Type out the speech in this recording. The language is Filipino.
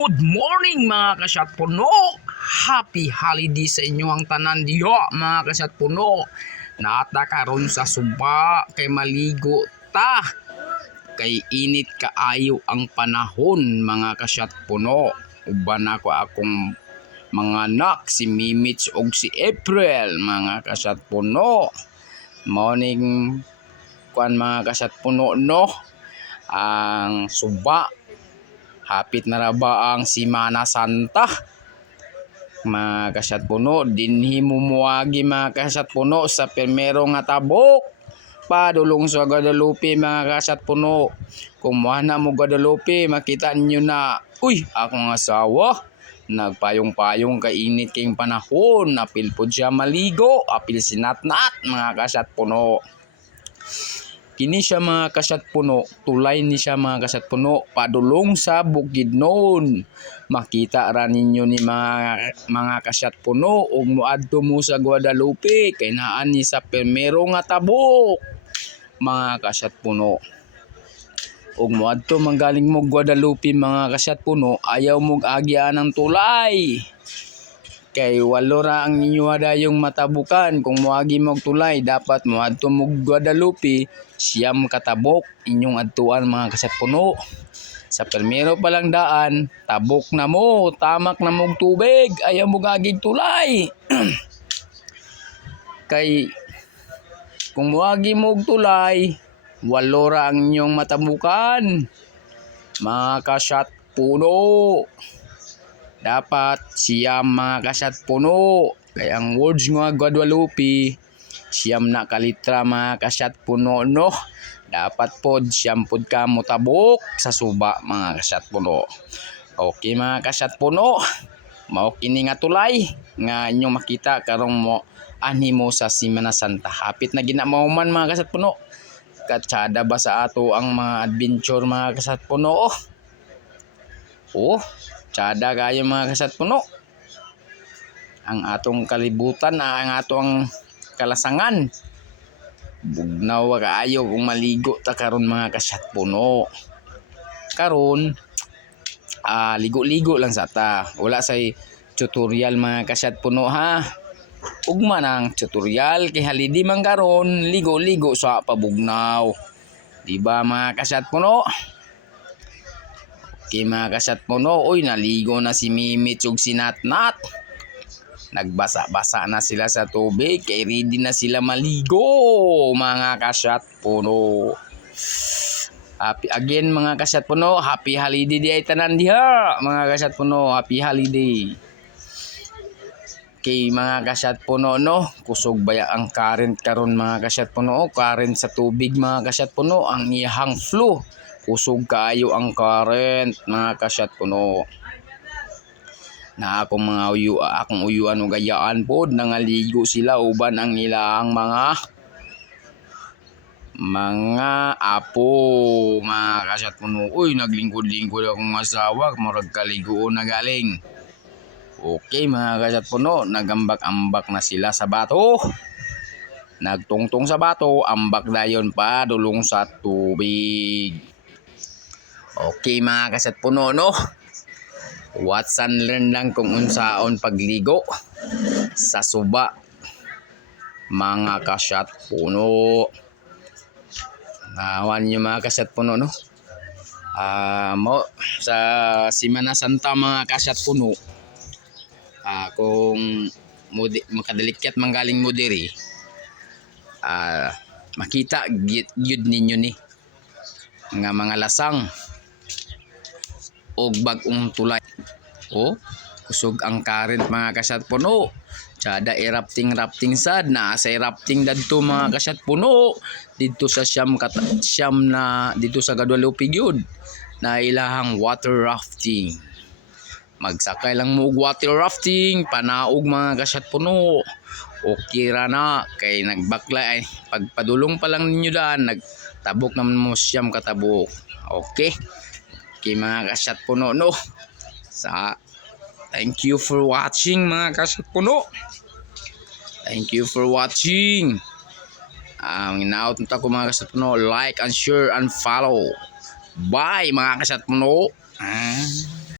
Good morning mga kasyat puno. Happy holiday sa inyong tanan diyo mga kasyat puno. Nata karon sa Suba kay maligo ta. Kay init kaayo ang panahon mga kasyat puno. Uban ako akong mga anak si Mimits og si April mga kasyat puno. Morning kuan mga kasyat puno no. Ang Suba hapit na ra ba ang Semana Santa mga kasyat puno, dinhi mumuagi mga kasyat puno sa primero nga tabok padulong sa Guadalupe mga kasyat puno. Kung muana mo Guadalupe makita ninyo na akong asawa nagpayong-payong kainit kayong panahon, apil po siya maligo, apil sinatnat mga kasyat puno. Kini siya mga kasyat puno, tulay ni siya mga kasyat puno, padulong sa Bukidnon. Makita ra ninyo ni mga kasyat puno ug moadto mo sa Guadalupe kay naan ni sa primero nga tabok mga kasyat puno. Ug moadto manggaling mo Guadalupe mga kasyat puno, ayaw mo agyan ng tulay. Kay walo ra ang inyo adayong matabukan. Kung moagi mo tulay dapat moadto mo Guadalupe, siyam katabok inyong adtuan mga kasyat puno. Sa primero pa lang daan, tabok na mo, tamak na mo tubig, ayaw mo agig tulay. Kay kung moagi mo tulay, walo ra ang inyong matabukan mga kasyat puno. Dapat siyam mga kasyat puno. Kaya ang words nga Guadalupe, siyam na kalitra mga kasyat puno no. Dapat pod siyam pod ka motabok sa Suba mga kasyat puno. Okay mga kasyat puno, mao kini nga tulay nga inyong makita karong mo animo sa Semana Santa. Hapit na ginamauman mga kasyat puno. Katsada ba sa ato ang mga adventure mga kasyat puno? Tsada kayo mga kasyat puno. Ang atong kalibutan, ang atong kalasangan. Bugnaw kaayo kung maligo ta karon mga kasyat puno. Karon ligo-ligo lang sa ta. Wala say tutorial mga kasyat puno ha. Ugma nang tutorial kay halidi man karon, ligo-ligo sa pabugnaw. Di ba mga kasyat puno? Okay mga kasyat puno, naligo na si Mimits ug si Natnat. Nagbasa-basa na sila sa tubig, kay ready na sila maligo mga kasyat puno. Again mga kasyat puno, happy holiday di ay tanan diha mga kasyat puno, happy holiday. Kay mga kasyat puno no, kusog baya ang current karon mga kasyat puno, current sa tubig mga kasyat puno, ang iyahang flow. Kusog kaayo ang current mga kasyat puno. Na akong akong uyuan o gayaan pod nangaligo sila uban ang ilang mga apo mga kasyat puno. Naglingkod-lingkod akong asawa, murag kaligoon na galing. Okay mga kasyat puno, nagambak-ambak na sila sa bato. Nagtungtong sa bato, ambak dayon pa dulong sa tubig. Okay mga kasyat puno no. Watch and learn lang kung unsaon pagligo sa Suba mga kasyat puno. Nawan nyo mga kasyat puno no. Sa Semana Santa mga kasyat puno, kung makadalikyat manggaling mo diri, makita gyud ninyo ni nga mga lasang og bag-ong tulay. Kusog ang current mga kasyat puno. Tsada rafting sad na sa rafting dadto mga kasyat puno dito sa siyam na dito sa Guadalupe gyud na ilahang water rafting. Magsakay lang mo water rafting, panaog mga kasyat puno. Okay ra na kay nagbakla pagpadulong pa lang ninyo daan nagtabok naman mo siyam katabok. Okay mga kasyat puno no. Thank you for watching mga kasyat puno. Thank you for watching. Inaot nito ko mga kasyat puno, like and share and follow. Bye mga kasyat puno.